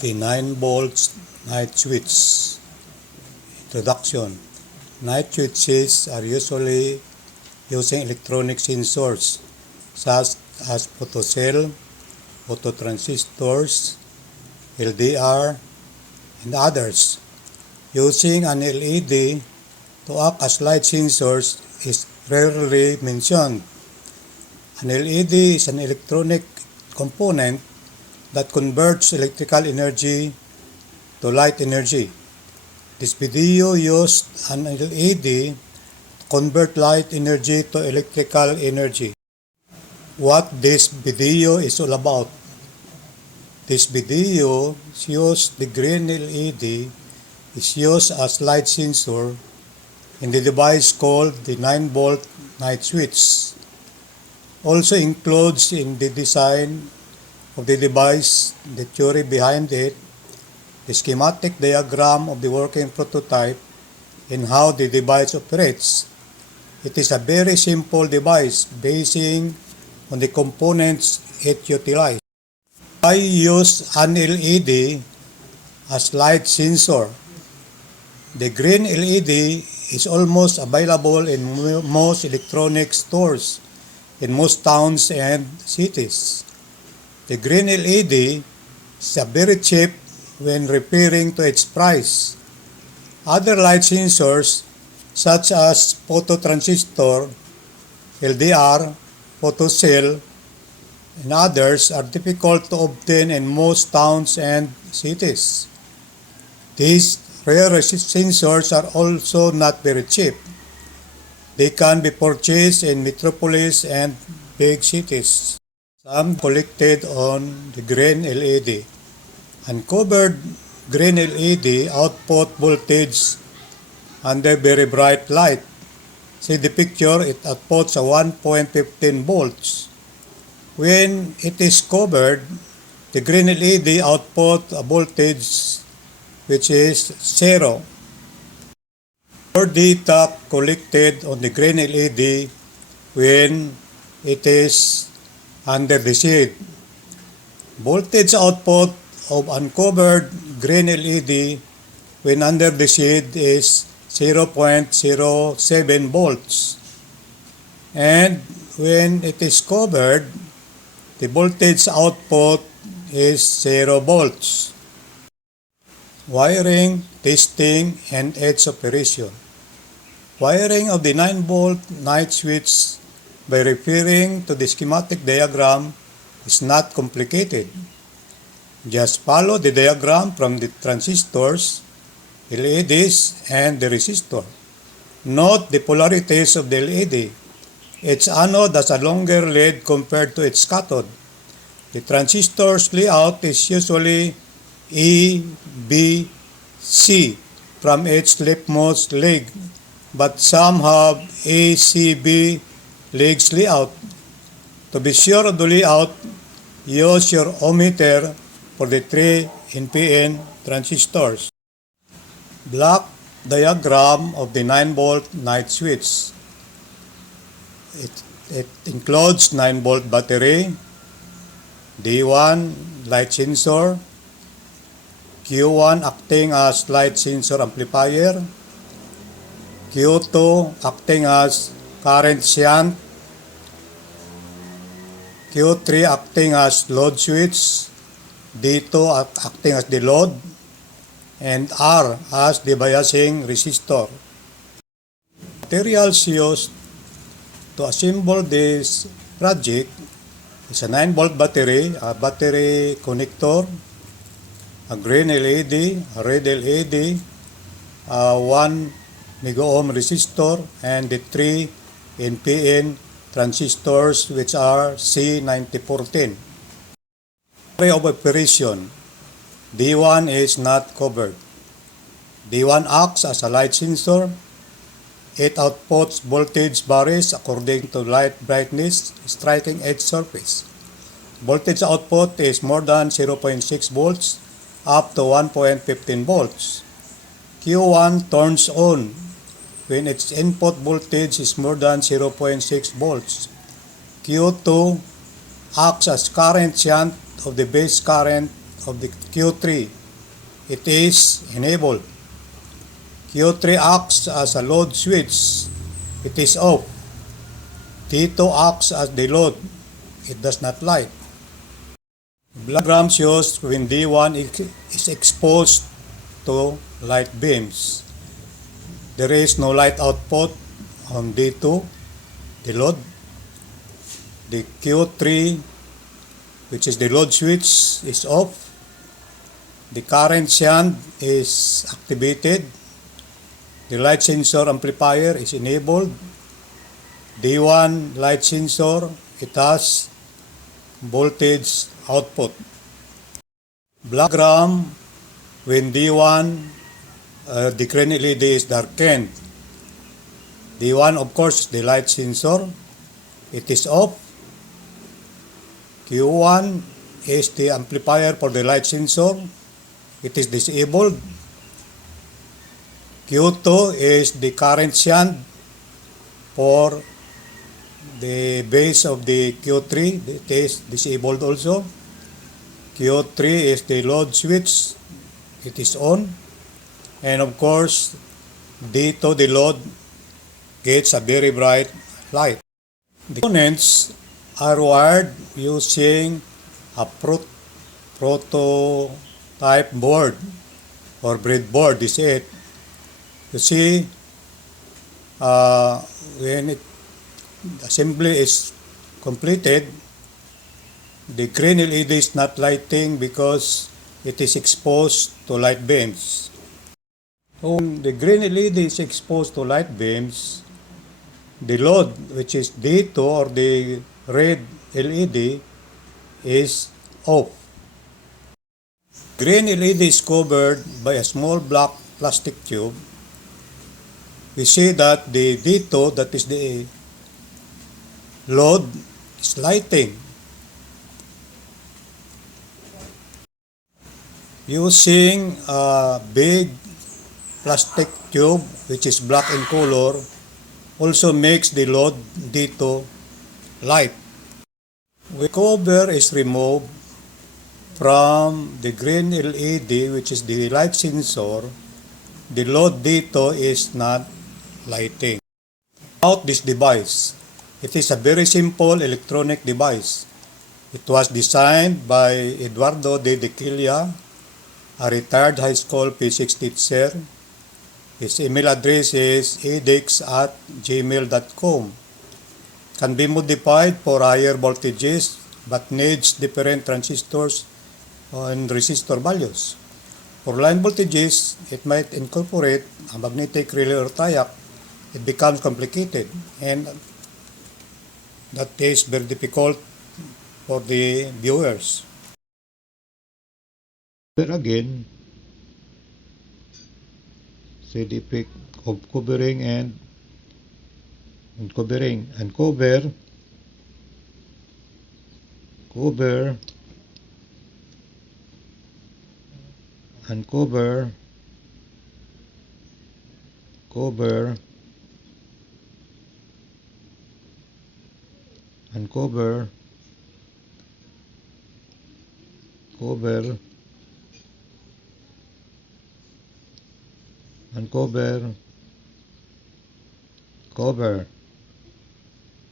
The 9 volts night switch. Introduction. Night switches are usually using electronic sensors such as photocell, phototransistors, LDR, and others. Using an LED to act as light sensors is rarely mentioned. An LED is an electronic component that converts electrical energy to light energy. This video used an LED to convert light energy to electrical energy. What this video is all about. This video shows the green LED is used as light sensor in the device called the 9-volt night switch. Also includes in the design of the device, the theory behind it, the schematic diagram of the working prototype, and how the device operates. It is a very simple device basing on the components it utilizes. I use an LED as light sensor. The green LED is almost available in most electronic stores in most towns and cities. The green LED is very cheap when referring to its price. Other light sensors such as phototransistor, LDR, photocell, and others are difficult to obtain in most towns and cities. These rare sensors are also not very cheap. They can be purchased in metropolis and big cities. Some collected on the green LED. Uncovered green LED output voltage under very bright light. See the picture, it outputs a 1.15 volts. When it is covered, the green LED output a voltage which is 0. More data collected on the green LED when it is under the shade. Voltage output of uncovered green LED when under the shade is 0.07 volts. And when it is covered, the voltage output is 0 volts. Wiring, testing, and edge operation. Wiring of the 9-volt night switch by referring to the schematic diagram is not complicated. Just follow the diagram from the transistors, LEDs, and the resistor. Note the polarities of the LED. Its anode has a longer lead compared to its cathode. The transistor's layout is usually E, B, C from its leftmost leg, but some have A, C, B legs layout. To be sure of the layout, use your ohmmeter for the 3 NPN transistors. Block diagram of the 9-volt night switch. It includes 9-volt battery, D1 light sensor, Q1 acting as light sensor amplifier, Q2 acting as current shunt, Q3 acting as load switch, D2 acting as the load, and R as the biasing resistor. Materials used to assemble this project is a 9-volt battery, a battery connector, a green LED, a red LED, a 1 megaohm resistor, and the 3 NPN transistors which are C9014. Area of operation. D1 is not covered. D1 acts as a light sensor. It outputs voltage varies according to light brightness striking edge surface. Voltage output is more than 0.6 volts up to 1.15 volts. Q1 turns on when its input voltage is more than 0.6 volts. Q2 acts as current shunt of the base current of the Q3, it is enabled. Q3 acts as a load switch, it is off. T2 acts as the load, it does not light. Diagram shows when D1 is exposed to light beams. There is no light output on D2, the load. The Q3, which is the load switch, is off. The current shunt is activated. The light sensor amplifier is enabled. D1 light sensor, it has voltage output. Diagram when D1, the green LED is darkened. D1, of course, the light sensor, it is off. Q1 is the amplifier for the light sensor, it is disabled. Q2 is the current shunt for the base of the Q3, it is disabled also. Q3 is the load switch, it is on. And of course, D2, the load, gets a very bright light. The components are wired using a prototype board or breadboard, is it. You see, when the assembly is completed, the green LED is not lighting because it is exposed to light beams. So when the green LED is exposed to light beams, the load, which is D2 or the red LED, is off. Green LED is covered by a small black plastic tube. We see that the D2, that is the load, is lighting. Using a big plastic tube, which is black in color, also makes the load D2 light. When cover is removed from the green LED, which is the light sensor, the load D2 is not lighting. About this device, it is a very simple electronic device. It was designed by Eduardo de Quilla, a retired high school physics teacher. His email address is edix@gmail.com. Can be modified for higher voltages but needs different transistors and resistor values. For line voltages, it might incorporate a magnetic relay or tie-up. It becomes complicated and that is very difficult for the viewers. Here again, say the effect of covering and uncovering. Uncover, cover, uncover, cover, uncover, cover, uncover, cover.